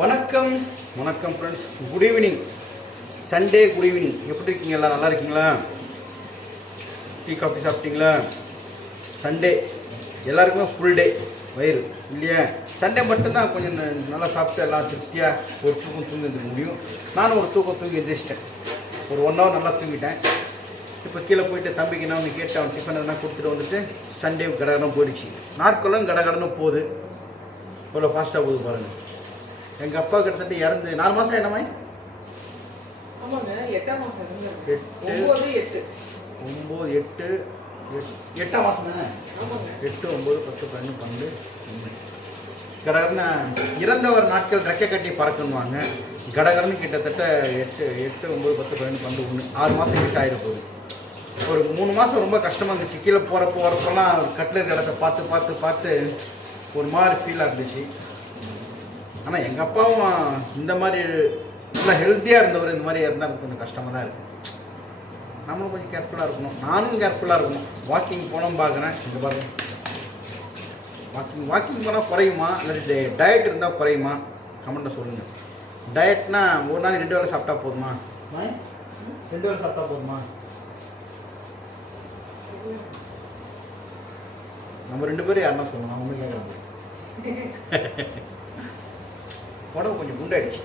வணக்கம் வணக்கம் friends, good evening. Sunday good evening. எப்படி இருக்கீங்க? எல்லாம் நல்லா இருக்கீங்களா? டீ காஃபி சாப்பிட்டீங்களா? சண்டே எல்லாருக்குமே ஃபுல் டே வயிறு இல்லையா? சண்டே மட்டும்தான் கொஞ்சம் நல்லா சாப்பிட்டு எல்லாம் திருப்தியாக ஒரு தூக்கம் தூங்கி எழுந்திர முடியும். நானும் ஒரு தூக்கம் தூங்கி எழுந்திரிச்சிட்டேன். ஒரு 1 hour நல்லா தூங்கிட்டேன். இப்போ கீழே போயிட்டு தம்பிக்கு நான் ஒன்று கேட்டு அவன் டிஃபன் எதனா கொடுத்துட்டு வந்துட்டு சண்டே கடகடனும் போயிடுச்சு. நாட்களும் கடகடனும் போகுது. இவ்வளோ ஃபாஸ்ட்டாக போகுது பாருங்கள். எங்கள் அப்பா கிட்டத்தட்ட இறந்து 4 மாதம் என்னம்மா? ஆமாங்க, 8ஆம் மாதம். 8ஆம் மாதம் தானே? 8, 9, 10, 11, 12 கடகடன்னு இறந்தவர் நாட்கள் ரெக்கை கட்டி பறக்கணுவாங்க. கடகடன்னு கிட்டத்தட்ட 8, 9, 10, 11, 12, 6 மாதம் கிட்ட ஆகிட போகுது. ஒரு 3 மாதம் ரொம்ப கஷ்டமாக இருந்துச்சு. கீழே போகிறப்பெல்லாம் கட்லர் இடத்த பார்த்து ஒரு மாதிரி ஃபீலாக இருந்துச்சு. ஆனால் எங்கள் அப்பாவும் இந்த மாதிரி நல்லா ஹெல்த்தியாக இருந்தவர் இந்த மாதிரி இருந்தால் கொஞ்சம் கஷ்டமாக தான் இருக்குது. நம்மளும் கொஞ்சம் கேர்ஃபுல்லாக இருக்கணும். நானும் கேர்ஃபுல்லாக இருக்கணும். வாக்கிங் போனோம் பார்க்குறேன். இங்கே பாருங்க, வாக்கிங் போனால் குறையுமா இல்லை டயட் இருந்தால் குறையுமா? கமெண்ட்டில் சொல்லுங்கள். டயட்னா ஒரு நாள் 2 வேளை சாப்பிட்டா போதுமா? 2 வேளை சாப்பிட்டா போதுமா? நம்ம 2 பேரும் யாருன்னா சொல்லணும். அவங்க கேட்குறாங்க. உடம்பு கொஞ்சம் குண்டாயிடுச்சு.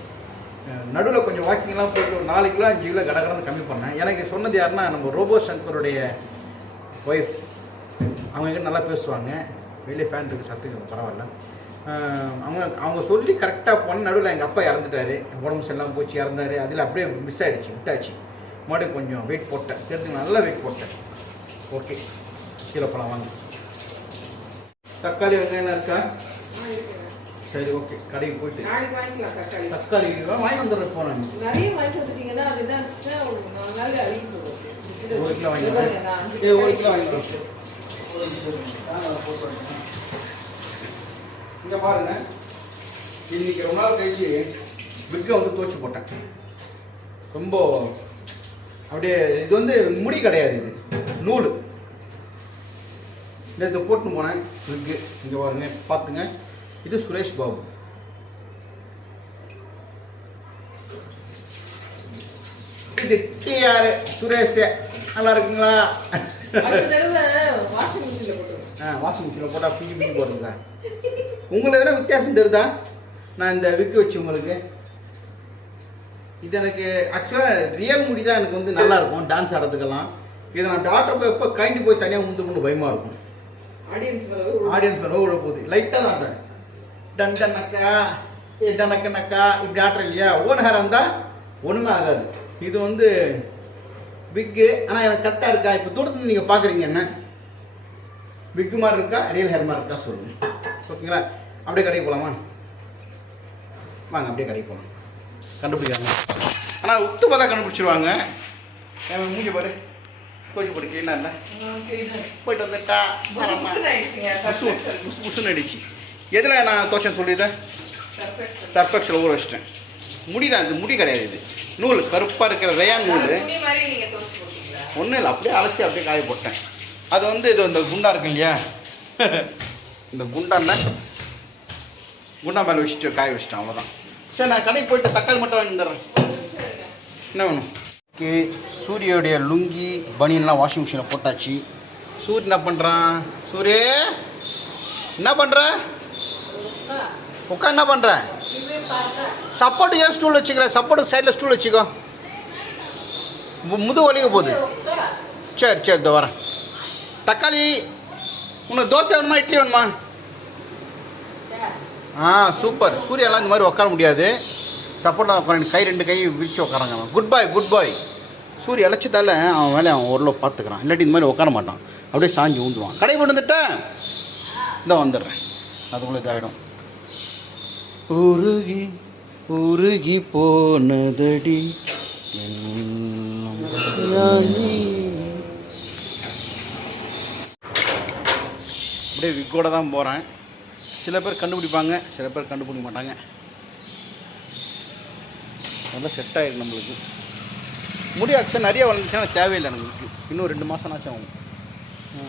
நடுவில் கொஞ்சம் வாக்கிங்லாம் போயிட்டு ஒரு 4 கிலோ 5 கிலோ கடகடன்னு கம்மி பண்ணேன். எனக்கு சொன்னது யாருன்னா நம்ம ரோபோ சங்கருடைய ஒய்ஃப். அவங்ககிட்ட நல்லா பேசுவாங்க. வெளியே ஃபேன் இருக்குது, சத்துக்கு பரவாயில்ல. அவங்க சொல்லி கரெக்டாக போன நடுவில் எங்கள் அப்பா இறந்துட்டார். உடம்பு சரியில்லாமல் போச்சு, இறந்தார். அதில் அப்படியே மிஸ் ஆகிடுச்சு, விட்டாச்சு. மறுபடியும் கொஞ்சம் வெயிட் போட்டேன். தெரிஞ்சுங்க, நல்லா வெயிட் போட்டேன். ஓகே, கீழே போகலாம் வாங்க. தக்காளி வெங்காயம் இருக்கா? சரி, ஓகே. கடைக்கு போயிட்டு தக்காளி வாங்கி வந்துடுறேன். போனேன் நிறைய வாங்கிட்டு வந்துட்டீங்கன்னா அது என்ன ஒரு 4 நாள் அழிக்க போகும். 1 கிலோ வாங்கிடுறேன். 1 கிலோ வாங்கிடுறேன். இங்கே பாருங்க, இன்னைக்கு ரொம்ப நாள் கழிச்சு விக்கை வந்து துவச்சி போட்டேன். ரொம்ப அப்படியே இது வந்து முடி கிடையாது, இது நூல். நேற்று போட்டுன்னு போனேன் விக்கு. இங்கே பாருங்க, பார்த்துங்க. இது சுரேஷ் பாபு. இது டிஆர் சுரேஷ். நல்லா இருக்குங்களா? வாஷிங் மிஷினில் போட்டால் பிடி போடுறதுங்க. உங்களுக்கு எதனா வித்தியாசம் தெரியுதா? நான் இந்த விக்கு வச்சு உங்களுக்கு இது எனக்கு ஆக்சுவலாக ரியல் முடி தான் எனக்கு வந்து நல்லா இருக்கும் டான்ஸ் ஆடுறதுக்கெல்லாம். இதை நான் டாக்டர் போய் எப்போ கைண்டு போய் தனியாக முந்து பயமாக இருக்கும். ஆடியன்ஸ் மேலே விட போகுது. லைட்டாக தான் ஆடுறேன். டண்டனக்கா டனக்கனக்கா இப்படி ஆடுறேன் இல்லையா? ஓன் ஹேர் இருந்தால் ஒன்றுமே ஆகாது. இது வந்து விக்கு. ஆனால் எனக்கு கரெக்டாக இருக்கா? இப்போ தூரத்துலேருந்து நீங்கள் பார்க்குறீங்க, என்ன விக்கு மாதிரி இருக்கா ரியல் ஹேர் மாதிரி இருக்கா சொல்லுங்கள். ஓகேங்களா? அப்படியே கடைக்கு போகலாமா? வாங்க, அப்படியே கடைக்கு போகலாம். கண்டுபிடிக்காங்க. ஆனால் உத்து பார்த்தா கண்டுபிடிச்சிருவாங்க. என் மூஞ்சி பாரு, கோச்சு போட்டு கிளீனாக இல்லை. போயிட்டு வந்துட்டா புசுன்னு அடிச்சு. எதில் நான் தோச்சேன்னு சொல்லிடுறேன். சர்ஃபெக்ஸில் ஊற வச்சிட்டேன். முடி தான், இது முடி கிடையாது. இது நூல், கருப்பாக இருக்கிற ரயான் நூல். ஒன்றும் இல்லை, அப்படியே அலசி அப்படியே காய போட்டேன். அது வந்து இது இந்த குண்டா இருக்கு இல்லையா? இந்த குண்டா மேலே வச்சுட்டு காய வச்சிட்டேன். அவ்வளோதான். சரி, நான் கடைக்கு போயிட்டு தக்காளி மட்டும் வாங்கி தர்றேன். என்ன வேணும்? ஓகே, சூரியோடைய லுங்கி பனியன்லாம் வாஷிங் மிஷினில் போட்டாச்சு. சூரிய என்ன பண்ணுறான்? சூரிய என்ன பண்ணுற? உட்கா என்ன பண்ணுற? சப்போர்ட்டு ஏன் ஸ்டூல் வச்சுக்கல? சப்போர்ட்டுக்கு சைடில் ஸ்டூல் வச்சுக்கோ. முது வலிக்க போகுது. சரி சரி, இதோ வரேன். தக்காளி உனக்கு தோசை வேணுமா இட்லி வேணுமா? சூப்பர். சூரியெல்லாம் இந்த மாதிரி உட்கார முடியாது. சப்போர்ட்டாக உட்கார கை 2 கை விரிச்சு உட்காராங்க. குட் பாய், குட் பாய். சூரிய இழைச்சிட்டால அவன் வேலையை அவன் ஓரளவு பார்த்துக்கிறான். இல்லாட்டி இந்த மாதிரி உட்கார மாட்டான். அப்படியே சாஞ்சி ஊந்துடுவான். கடை கொண்டு வந்துட்டேன். இந்த வந்துடுறேன். அதுக்குள்ளே இதாகிடும். உருகி உருகி போனதடி. அப்படியே விக்கோட தான் போகிறேன். சில பேர் கண்டுபிடிப்பாங்க, சில பேர் கண்டுபிடிக்க மாட்டாங்க. நல்லா செட் ஆகிடும் நம்மளுக்கு. முடி ஆக்சுவலாக நிறைய வளர்ந்துச்சுன்னா தேவையில்லை எனக்கு. இன்னும் 2 மாதம்னாச்சும் ஆகும்.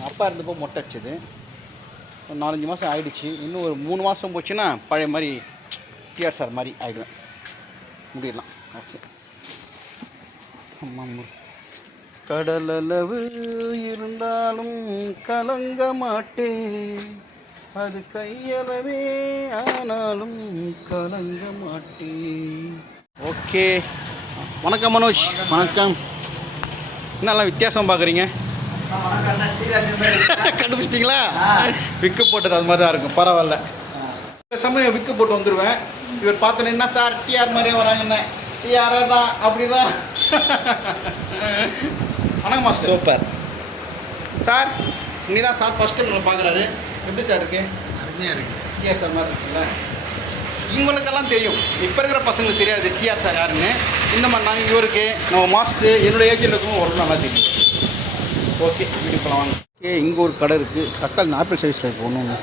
அப்பா இருந்தப்போ மொட்டை அடிச்சது. ஒரு 4-5 மாதம் ஆகிடுச்சு. இன்னும் ஒரு 3 மாதம் போச்சுன்னா பழைய மாதிரி டிஆர் சார் மாதிரி ஆகிடுவேன். முடியலாம். ஓகே. ஆமாம். கடலளவு இருந்தாலும் கலங்க மாட்டேன், அது கையளவே ஆனாலும் கலங்க மாட்டேன். ஓகே. வணக்கம் மனோஜ். வணக்கம். என்னெல்லாம் வித்தியாசம் பார்க்குறீங்க? கண்டுபிடிச்சிட்டிங்களா? விக்கு போட்டது அது மாதிரி தான் இருக்கும். பரவாயில்ல. சமயம் விக்கு போட்டு வந்துடுவேன். இவர் பார்த்தோன்னே என்ன சார் டிஆர் மாதிரியே வராங்க, டிஆரே தான் அப்படிதான். வணக்கம் மாஸ்டர். Super sir. இன்னி தான் சார் ஃபஸ்ட் டைம் பார்க்குறாரு. எப்படி சார் இருக்கு? அருமையாக இருக்குது. டிஆர் சார் மாதிரி இருக்குல்ல. இவங்களுக்கெல்லாம் தெரியும், இப்போ இருக்கிற பசங்களுக்கு தெரியாது டிஆர் சார் யாருன்னு. இந்த மாதிரி நாங்கள் இவருக்கு நம்ம மாஸ்டர் என்னோடய ஏஜில் இருக்கும் ஒரு நல்லா தெரியும். ஓகே, வீட்டுக்கு போகலாம் வாங்க. ஓகே, இங்கே ஒரு கடை இருக்குது. தக்காளி ஆப்பிள் சைஸில் இப்போ ஒன்று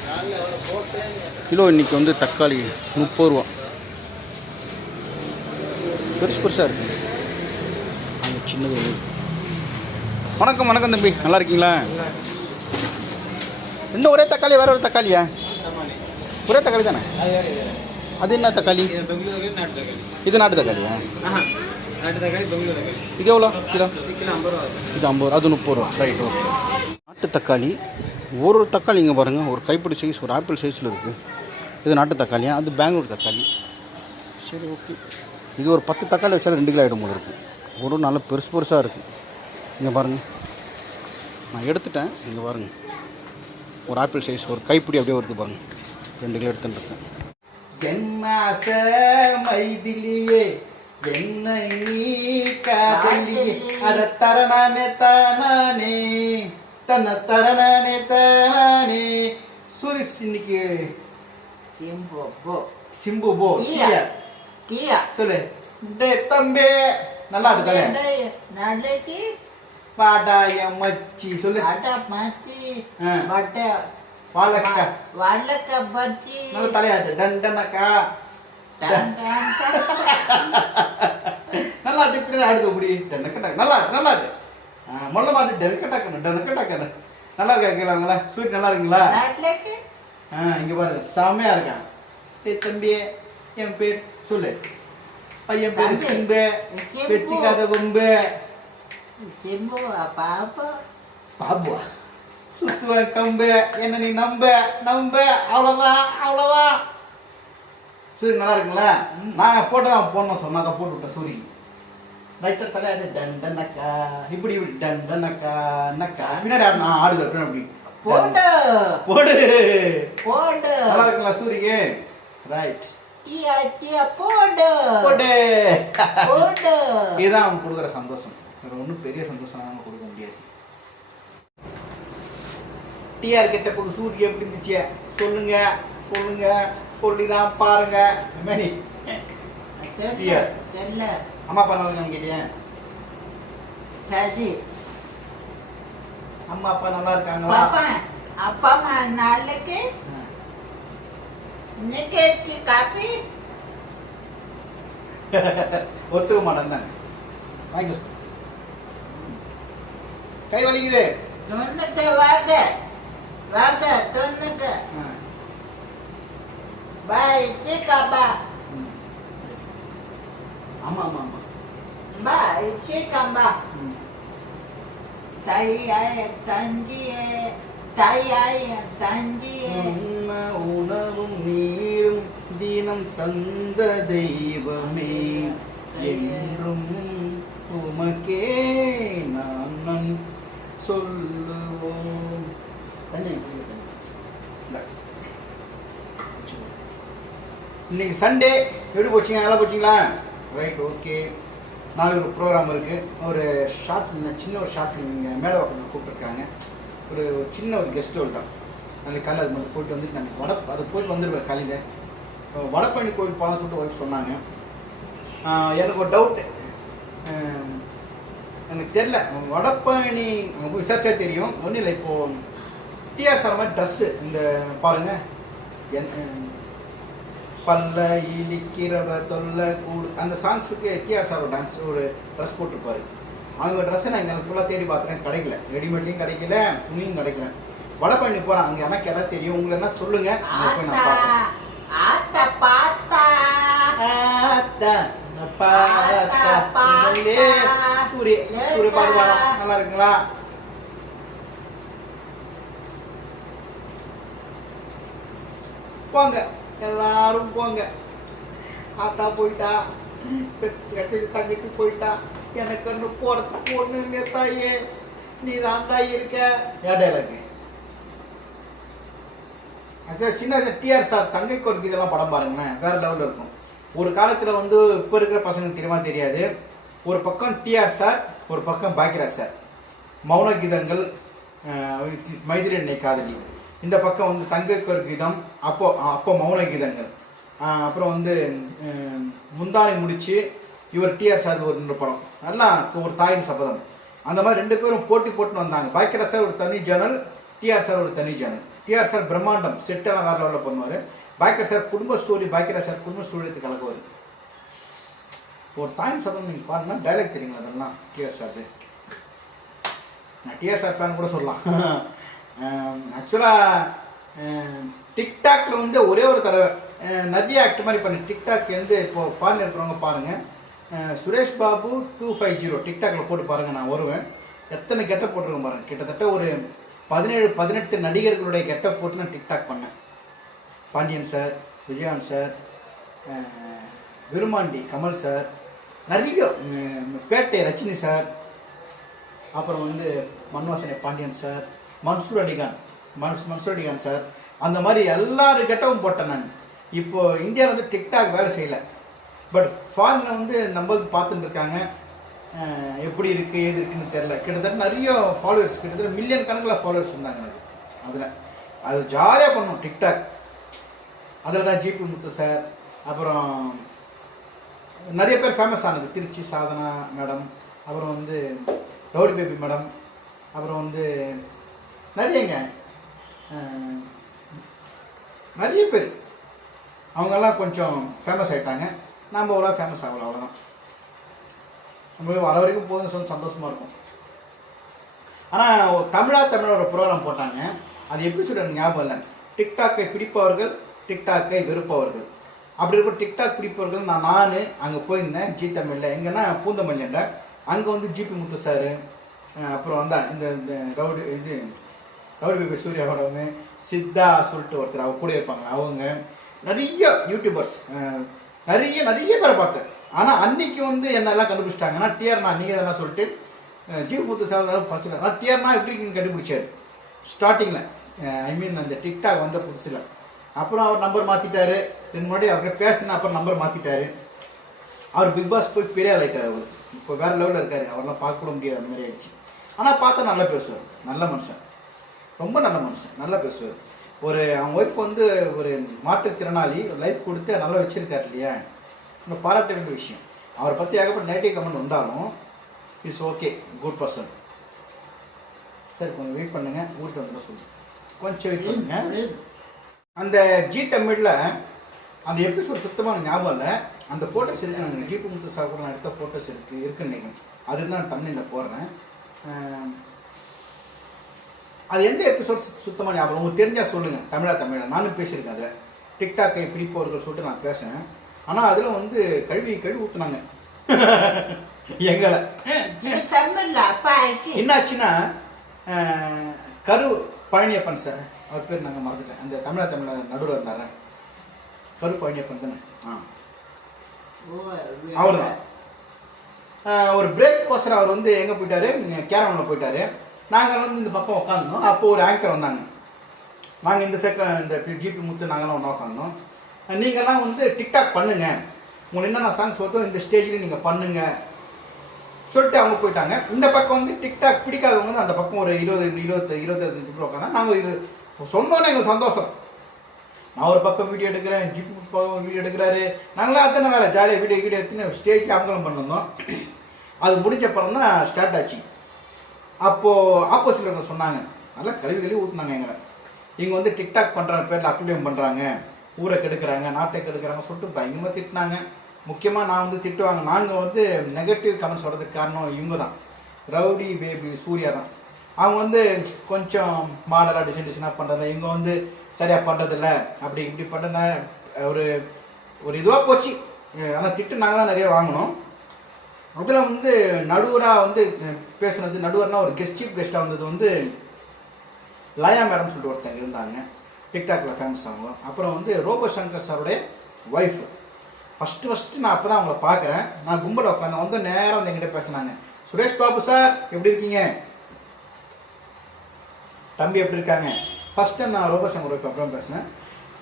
கிலோ இன்றைக்கி வந்து தக்காளி 30 ரூபா. பெருசு பெருசாக இருக்குது. அங்கே சின்னது. வணக்கம் வணக்கம் தம்பி, நல்லா இருக்கீங்களா? இன்னும் ஒரே தக்காளி, வேறு ஒரு தக்காளியா? ஒரே தக்காளி தானே? அது என்ன தக்காளி? இது நாட்டு தக்காளியா? இது எவ்வளோ கிலோ? இது 50 ரூபா. அது 30 ரூபா. ரைட். ஓகே. நாட்டு தக்காளி ஒரு தக்காளி இங்கே பாருங்கள், ஒரு கைப்பிடி சைஸ், ஒரு ஆப்பிள் சைஸில் இருக்குது. இது நாட்டு தக்காளியா? அது பெங்களூர் தக்காளி. சரி, ஓகே. இது ஒரு 10 தக்காளி வச்சாலும் 2 கிலோ ஆகிடும் போது இருக்குது. ஒரு நல்ல பெருசு பெருசாக இருக்குது. இங்கே பாருங்கள், நான் எடுத்துட்டேன். இங்கே பாருங்கள், ஒரு ஆப்பிள் சைஸ், ஒரு கைப்பிடி அப்படியே வருது பாருங்கள். 2 கிலோ எடுத்துன்னு இருக்கேன். என்ன மைதிலியே என்னை நீ காதலியே அட தரணானே தானே தன்ன தரணானே தானே. சுரிஸ் இன்னைக்கு சிம்பு போ கியா சொல்லு. டே தம்பி நல்லா இருக்குதே. நாளைக்கு பாடாய மச்சி சொல்லு. அட மச்சி பட்ட வாழக்கா வாழக்கா பச்சி நல்ல தலையாட்டு. டண்டனக்கா நல்லா இப்படி ஆடுது. இப்படி டனக்கட்டா நல்லா நல்லா மொல்ல மாட்டு டனக்கட்டாக்கணும் டனக்கட்டாக்கணும். நல்லா இருக்கா கேளாங்களா? ஸ்வீட் நல்லா இருக்குங்களா? இங்கே பாருங்க, செம்மையா இருக்கான். ஏ தம்பி, என் பேர் சொல்லு. பையன் பேர் சிம்பு, வெச்சிக்காத கொம்பு. சிம்பு பாப்பா பாபுவா சுத்துவ கம்பு. என்ன நீ நம்ப நம்ப அவ்வளோதான் அவ்வளோதான். சூரியன் நல்லா இருக்குங்களா? நான் போட்டுதான் போடணும் சொன்னா தான் போட்டு விட்டேன். சூரியன் ரைட்டர் தலையாடு டண்டனக்கா இப்படி இப்படி டண்டனக்கா நக்கா. பின்னாடி நான் ஆடுது அப்படி போடு போடு போடு. நல்லா இருக்குங்களா சூரிக்கு? ரைட். போடு போடு போடு. இதுதான் அவன் கொடுக்குற சந்தோஷம். வேறு ஒன்றும் பெரிய சந்தோஷம் அவங்க கொடுக்க முடியாது. டிஆர் கிட்ட போய் சூரிய எப்படி இருந்துச்சு சொல்லுங்க சொல்லுங்க, சொல்லிதான் பாருங்க. மேனி அம்மா அப்பா நல்லா கேட்டியா? சரி, அம்மா அப்பா நல்லா இருக்காங்களா? அப்பா அம்மா நாளைக்கு இன்னைக்கு காப்பி ஒத்துக்க மாட்டேன் தானே. வாங்க, கை வலிக்குது. தொண்ணுக்கு வாங்க வாங்க தொண்ணுக்கு பாய் சிக்காபா. ஆமா ஆமா ஆமா பாய் சிக்காபா. தாயாய தஞ்சியே தாயாய தஞ்சியே உணவும் நீரும் தினம் தந்த தெய்வமே என்றும் உமக்கே நான் சொல்லுவோம். இன்னைக்கு சண்டே எப்படி போச்சிங்க? நல்லா போச்சிங்களா? Right, okay. நாளைக்கு ஒரு ப்ரோக்ராம் இருக்குது. ஒரு ஷார்ட் ஃபிலிம், சின்ன ஒரு ஷார்ட் ஃபிலிம் இங்கே மேலே கூப்பிட்டுருக்காங்க. ஒரு சின்ன ஒரு கெஸ்ட் ரோல் தான். நாளைக்கு காலையில் அது மட்டும் போயிட்டு வந்துட்டு நான் அது போயிட்டு வந்துடுவேன். காலையில் வடபழனி கோயில் போகலாம்னு சொல்லிட்டு ஒய்ஃப் சொன்னாங்க. எனக்கு ஒரு டவுட்டு, எனக்கு தெரில, வடபழனி உங்களுக்கு விசாரிச்சா தெரியும். ஒன்றும் இல்லை, இப்போது டிஆர் சார் மாதிரி ட்ரெஸ்ஸு இந்த பாருங்கள், பல்ல இடிக்கிறவ தொல்லை கூடு அந்த சாங்ஸுக்கு டிஆர் சார் டான்ஸ் ஒரு ட்ரெஸ் போட்டிருப்பாரு. அவங்க ட்ரெஸ்ஸை நான் இங்கே ஃபுல்லாக தேடி பார்த்துறேன், கிடைக்கல. ரெடிமேட்லையும் கிடைக்கல, துணியும் கிடைக்கல. வடபழனி போகிறேன், அங்கே என்ன கேட்டால் தெரியும். உங்களை என்ன சொல்லுங்கள், ஆத்தா பார்த்தா சூரிய சூரிய பாட்டு பாடம் நல்லா இருக்குங்களா? போங்க எல்லாரும் போங்க. ஆத்தா போயிட்டா, தங்கிட்டு போயிட்டா, எனக்கு ஒன்று போறதுக்கு ஒண்ணு தாயே, நீ தான் தாய் இருக்க. ஏடையில இருக்கு ஆக்சுவலாக சின்ன வயசுல டிஆர் சார் தங்கை கோரிக்கை இதெல்லாம் படம் பாருங்களேன், வேற லெவலில் இருக்கும். ஒரு காலத்தில் வந்து இப்போ இருக்கிற பசங்களுக்கு தெரியுமா தெரியாது, ஒரு பக்கம் டிஆர் சார், ஒரு பக்கம் பாக்கியராஜ் சார், மௌன கீதங்கள், மைதிரி என்னை காதலி. இந்த பக்கம் வந்து தங்கை கோரிக்கீதம், அப்போ மௌன கீதங்கள். அப்புறம் வந்து முந்தானை முடிச்சு இவர் டிஆர் சார் ஒரு படம், நல்லா ஒரு தாயின் சபதம். அந்த மாதிரி 2 பேரும் போட்டுன்னு வந்தாங்க. பாக்கியராஜ் சார் ஒரு தனி ஜேர்னல், டிஆர் சார் ஒரு தனி ஜேர்னல். டிஆர் சார் பிரம்மாண்டம் செட்டெல்லாம் வேற லெவலில் பண்ணுவார். பாக்கியராஜ் சார் குடும்ப ஸ்டோரி, பாக்கியராஜ் சார் குடும்ப ஸ்டோரி எடுத்து கலக்குவார். ஒரு தாயின் சபதம் நீங்கள் பாருங்கன்னா டைலாக் தெரியுங்களா அதெல்லாம் டிஆர் சார். நான் டிஆர் சார் ஃபேன் கூட சொல்லலாம். ஆக்சுவலாக டிக்டாக்ல வந்து ஒரே ஒரு தடவை நிறைய ஆக்ட் மாதிரி பண்ணி டிக்டாக் வந்து இப்போ ஃபாரின் இருக்கிறவங்க பாருங்கள், சுரேஷ் பாபு 250 டிக்டாக்ல போட்டு பாருங்கள், நான் வருவேன். எத்தனை கெட்ட போட்டிருக்கேன் பாருங்கள். கிட்டத்தட்ட ஒரு 17-18 நடிகர்களுடைய கெட்ட போட்டு நான் டிக்டாக் பண்ணேன். Pandian sir, Vijayan sir, Virumandi Kamal sir, நிறைய பேட்டை ரச்சினி சார், அப்புறம் வந்து மன்வாசனை பாண்டியன் சார், மன்சூர் அலிகான் சார், அந்த மாதிரி எல்லாரும் கெட்டவும் போட்டேன் நான். இப்போ இந்தியாவில் வந்து டிக்டாக் வேலை செய்யலை, பட் ஃபாரினில் வந்து நம்மளுக்கு பார்த்துட்டு இருக்காங்க. எப்படி இருக்குது ஏது இருக்குன்னு தெரில. கிட்டத்தட்ட நிறைய ஃபாலோவர்ஸ், கிட்டத்தட்ட மில்லியன் கணக்கில் ஃபாலோவர்ஸ் இருந்தாங்க எனக்கு அதில். அது ஜாலியாக பண்ணோம் டிக்டாக். அதில் தான் ஜிபி முத்து சார், அப்புறம் நிறைய பேர் ஃபேமஸ் ஆனது. திருச்சி சாதனா மேடம், அப்புறம் வந்து ரவுடி பேபி மேடம், அப்புறம் வந்து நிறையங்க நிறைய பேர் அவங்கெல்லாம் கொஞ்சம் ஃபேமஸ் ஆகிட்டாங்க. நம்ம அவ்வளோ ஃபேமஸ் ஆகல, அவ்வளோதான். நம்ம வர வரைக்கும் போதும் சொல்லி சந்தோஷமாக இருக்கும். ஆனால் தமிழோட ப்ரோக்ராம் போட்டாங்க, அது எபிசோட் எனக்கு ஞாபகம் இல்லை. டிக்டாக்கை பிடிப்பவர்கள், டிக்டாக்கை வெறுப்பவர்கள். அப்படி இருக்க டிக்டாக் பிடிப்பவர்கள் நான் அங்கே போயிருந்தேன். ஜி தமிழில் எங்கன்னா பூந்தமல்லியில், அங்கே வந்து ஜிபி முத்து சார், அப்புறம் வந்தால் இந்த ரவுடி பேபி சூர்யாவோடவங்க, சித்தா சொல்லிட்டு ஒருத்தர் அவங்க கூட இருப்பாங்க. அவங்க நிறைய யூடியூபர்ஸ் நிறைய பேரை பார்த்தேன். ஆனால் அன்னைக்கு வந்து என்னெல்லாம் கண்டுபிடிச்சிட்டாங்கன்னா டிஆர்னா நீங்கள் இதெல்லாம் சொல்லிட்டு ஜிபி முத்து சார் ஃபஸ்ட்டு. ஆனால் டிஆர்னா எப்படி கண்டுபிடிச்சார் ஸ்டார்டிங்கில், ஐ மீன் அந்த டிக்டாக் வந்த புதுசில். அப்புறம் அவர் நம்பர் மாற்றிட்டாரு. 2 முன்னாடி அவர்கிட்ட பேசினா அப்புறம் நம்பர் மாற்றிட்டாரு. அவர் பிக் பாஸ் போய் பெரிய ஆகிட்டார். அவர் இப்போ வேறு லெவலில் இருக்கார். அவரெல்லாம் பார்க்க கூட முடியாது, அந்த மாதிரி ஆயிடுச்சு. ஆனால் பார்த்தா நல்லா பேசுவார், நல்ல மனுஷன், ரொம்ப நல்ல மனுஷன், நல்லா பேசுவார். அவங்க ஒய்ஃப் வந்து ஒரு மாற்றுத்திறனாளி லைஃப் கொடுத்து நல்லா வச்சுருக்காரு இல்லையா, இன்னும் பாராட்ட வேண்டிய விஷயம். அவரை பற்றி ஏகப்பட்ட நெகட்டிவ் கமெண்ட் வந்தாலும் இட்ஸ் ஓகே, குட் பர்சன். சரி கொஞ்சம் வெயிட் பண்ணுங்க, ஊருக்கு வந்து சொல்லுங்கள், கொஞ்சம் வெயிட் பண்ணுங்க. அந்த ஜி தமிழில் அந்த எபிசோட் சுத்தமாக ஞாபகம் இல்லை. அந்த ஃபோட்டோஸ் இருக்கு, நாங்கள் ஜிபி முத்து சார் நான் எடுத்த ஃபோட்டோஸ் இருக்குன்னு நினைக்கிறேன். அதுதான் நான் தமிழில் போடுறேன். அது எந்த எபிசோட் சுத்தமாக ஞாபகம் உங்களுக்கு தெரிஞ்சால் சொல்லுங்கள். தமிழா நானும் பேசியிருக்கேன். அதில் டிக்டாக்கை பிடிப்பவர்கள் சொல்லிட்டு நான் பேசுகிறேன். ஆனால் அதில் வந்து கழுவி ஊற்றுனாங்க எங்களை. என்னாச்சுன்னா கரு பழனியப்பன் சார், அவர் பேர் நாங்கள் மறந்துட்டேன். அந்த தமிழா நடுவில் இருந்தார் கரு பழனியப்பன் தானே, அவர் தான். ஒரு பிரேக் கோசரம் அவர் வந்து எங்கே போயிட்டாரு, கேரவனில் போயிட்டாரு. நாங்கள் வந்து இந்த பக்கம் உட்காந்துருந்தோம். அப்போது ஒரு ஆங்கர் வந்தாங்க. நாங்கள் இந்த ஜிபி முத்து நாங்கள்லாம் ஒன்றா உட்காந்தோம். நீங்கள்லாம் வந்து டிக்டாக் பண்ணுங்கள், உங்களுக்கு என்னென்ன சாங்ஸ் வருதோ இந்த ஸ்டேஜில் நீங்கள் பண்ணுங்கள் சொல்லிட்டு அவங்க போயிட்டாங்க. இந்த பக்கம் வந்து டிக்டாக் பிடிக்காதவங்க வந்து அந்த பக்கம் ஒரு 20-25 பேர் உட்காந்தா. நாங்கள் சொன்னோன்னே எங்களுக்கு சந்தோஷம். நான் ஒரு பக்கம் வீடியோ எடுக்கிறேன், ஜிபி பக்கம் வீடியோ எடுக்கிறாரு. நாங்களாம் அத்தனை வேலை ஜாலியாக வீடியோ எடுத்துன்னு ஸ்டேஜில் அவங்களும் பண்ணிருந்தோம். அது முடிஞ்சப்பறம் தான் ஸ்டார்ட் ஆச்சு. அப்போது ஆப்போசிட்டில் சொன்னாங்க, நல்லா கழுவி ஊற்றுனாங்க எங்களை. இங்கே வந்து டிக்டாக் பண்ணுற பேரில் அப்ளேம் பண்ணுறாங்க, ஊரை கெடுக்கிறாங்க, நாட்டை கெடுக்கிறாங்க சொல்லிட்டு பயங்கரமாக திட்டினாங்க. முக்கியமாக நான் வந்து திட்டுவாங்க. நாங்கள் வந்து நெகட்டிவ் கமெண்ட்ஸ் சொல்கிறதுக்கு காரணம் இவங்க தான், ரவுடி பேபி சூர்யா தான். அவங்க வந்து கொஞ்சம் மாடலாக டிசைனாக பண்ணுறதில்ல, இவங்க வந்து சரியாக பண்ணுறதில்ல, அப்படி இப்படி பண்ணுற ஒரு இதுவாக போச்சு. ஆனால் திட்டு நாங்கள் தான் நிறைய வாங்கினோம். அதில் வந்து நடுவராக வந்து பேசுனது, நடுவர்னா ஒரு சீஃப் கெஸ்ட்டாக வந்தது வந்து லயா மேடம் சொல்லிட்டு ஒருத்தங்க இருந்தாங்க, டிக்டாக்ல ஃபேமஸ் ஆகும். அப்புறம் வந்து ரோபோ சங்கர் சாருடைய ஒய்ஃப். ஃபஸ்ட்டு நான் அப்போ தான் அவங்கள பார்க்குறேன். நான் கும்பலில் உட்காந்து வந்து நேரம் வந்து எங்கிட்ட பேசினாங்க. சுரேஷ் பாபு சார் எப்படி இருக்கீங்க, தம்பி எப்படி இருக்காங்க. ஃபஸ்ட் டைம் நான் ரோபோ சங்கர் ஒய்ஃப் அப்புறம் பேசினேன்.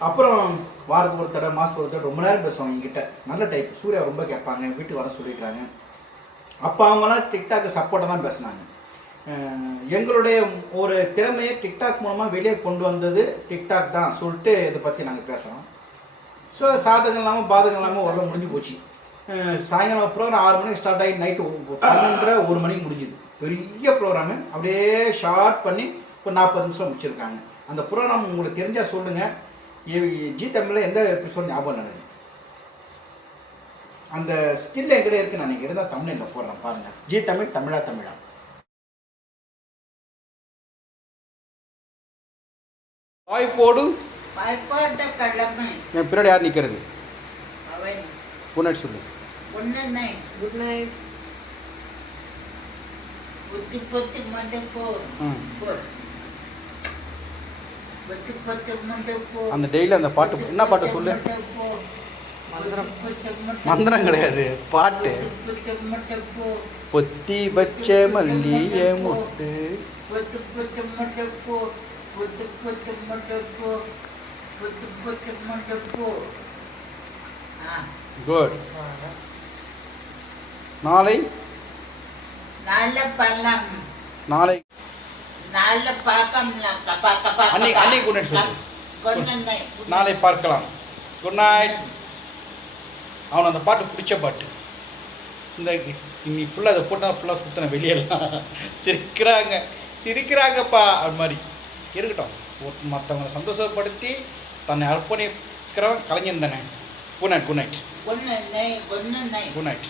அப்புறம் வாரத்துக்கு ஒரு தடவை மாதத்துக்கு ஒரு தடவை ரொம்ப நேரம் பேசுவாங்க என்கிட்ட. நல்ல டைப். சூர்யா ரொம்ப கேட்பாங்க, வீட்டுக்கு வர சொல்லிடுறாங்க. அப்போ அவங்களாம் டிக்டாக்கு சப்போர்ட்டாக தான் பேசினாங்க. எங்களுடைய ஒரு திறமையை டிக்டாக் மூலமாக வெளியே கொண்டு வந்தது டிக்டாக் தான் சொல்லிட்டு இதை பற்றி நாங்கள் பேசுகிறோம். ஸோ சாதகம் இல்லாமல் பாதகம் இல்லாமல் உடம்பு முடிஞ்சு போச்சு. சாயங்காலம் ப்ரோக்ராம் 6 மணிக்கு ஸ்டார்ட் ஆகி நைட்டு 12:30 1 மணிக்கு முடிஞ்சுது. பெரிய ப்ரோக்ராமு அப்படியே ஷார்ட் பண்ணி ஒரு 40 நிமிஷம் முடிச்சிருக்காங்க. அந்த ப்ரோக்ராம் உங்களுக்கு தெரிஞ்சால் சொல்லுங்கள். ஜி தமிழில் எந்த எபிசோட் ஞாபகம் நடக்குது, அந்த ஸ்டில் எங்கிட்ட இருக்கு. நான் நீங்கள் இருந்தால் தமிழில் போடுறேன் பாருங்கள். ஜி தமிழ் தமிழா. வாய்ப்போடு என் பின்னாடி யார் நிற்கிறது? குட் நைட் சொல்லு. Good night. அந்த டெய்லி அந்த பாட்டு என்ன பாட்டு சொல்லு. மந்திரம் கிடையாது, பாட்டு. பொத்தி பச்ச மல்லிய முட்டு குட். நாளை நாளை அன்னைக்கு குட் நைட் சொல்லு. நாளை பார்க்கலாம். Good night. அவன் அந்த பாட்டு பிடிச்ச பாட்டு. இந்த இன்னைக்கு ஃபுல்லாக அதை போட்டால் ஃபுல்லாக சுற்றின வெளியெல்லாம் சிரிக்கிறாங்கப்பா அது மாதிரி இருக்கட்டும். மற்றவங்களை சந்தோஷப்படுத்தி தன்னை அர்ப்பணிக்கிறவன் கலைஞன் தானே. Good night. Good night.